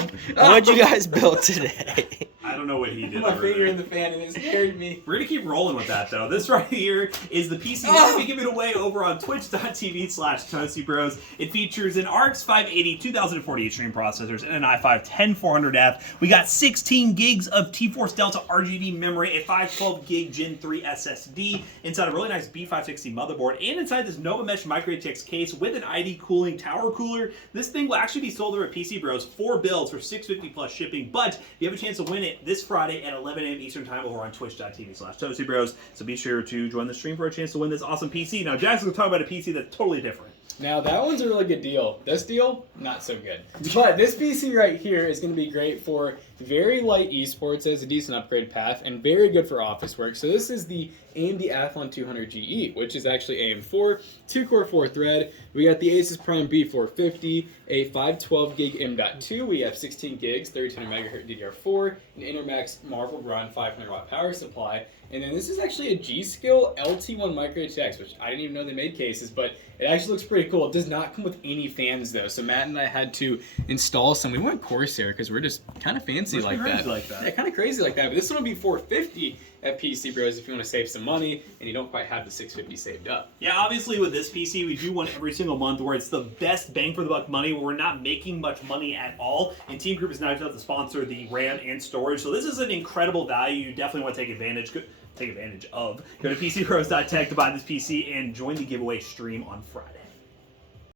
What'd you guys build today? I don't know what he did. My over finger there. in the fan and it scared me. We're gonna keep rolling with that though. This right here is the PC that we give it away over on twitch.tv/Toasty Bros. It features an RX 580 2048 stream processors and an i5 10400F. We got 16 gigs of T-Force Delta RGB memory, a 512 gig Gen 3 SSD, inside a really nice B560 motherboard, and inside this Nova Mesh Micro ATX case with an ID cooling tower cooler. This thing will actually be sold over at PC Bros. 4 builds for $650 plus shipping, but you have a chance to win it this Friday at 11 a.m. Eastern Time over on twitch.tv/Toasty Bros. So be sure to join the stream for a chance to win this awesome PC. Now, Jackson's going to talk about a PC that's totally different. Now that one's a really good deal. This deal, not so good. But this PC right here is going to be great for very light esports, has a decent upgrade path, and very good for office work. So this is the AMD Athlon 200 GE, which is actually AM4, 2-core 4-thread. We got the Asus Prime B450, a 512 gig M.2. We have 16 gigs, 3200 MHz DDR4, an Intermax Marvel Run 500 watt power supply. And then this is actually a G-Skill LT1 Micro ATX, which I didn't even know they made cases, but it actually looks pretty cool. It does not come with any fans though, so Matt and I had to install some. We went Corsair because we're just kind of fancy like that. Yeah, kind of crazy like that. But this one will be $450 at PC Bros if you want to save some money and you don't quite have the $650 saved up. Yeah, obviously with this PC, we do one every single month where it's the best bang for the buck money, where we're not making much money at all. And Team Group is nice enough to sponsor the RAM and storage, so this is an incredible value. You definitely want to take advantage of. Go to PCPros.tech to buy this PC and join the giveaway stream on Friday.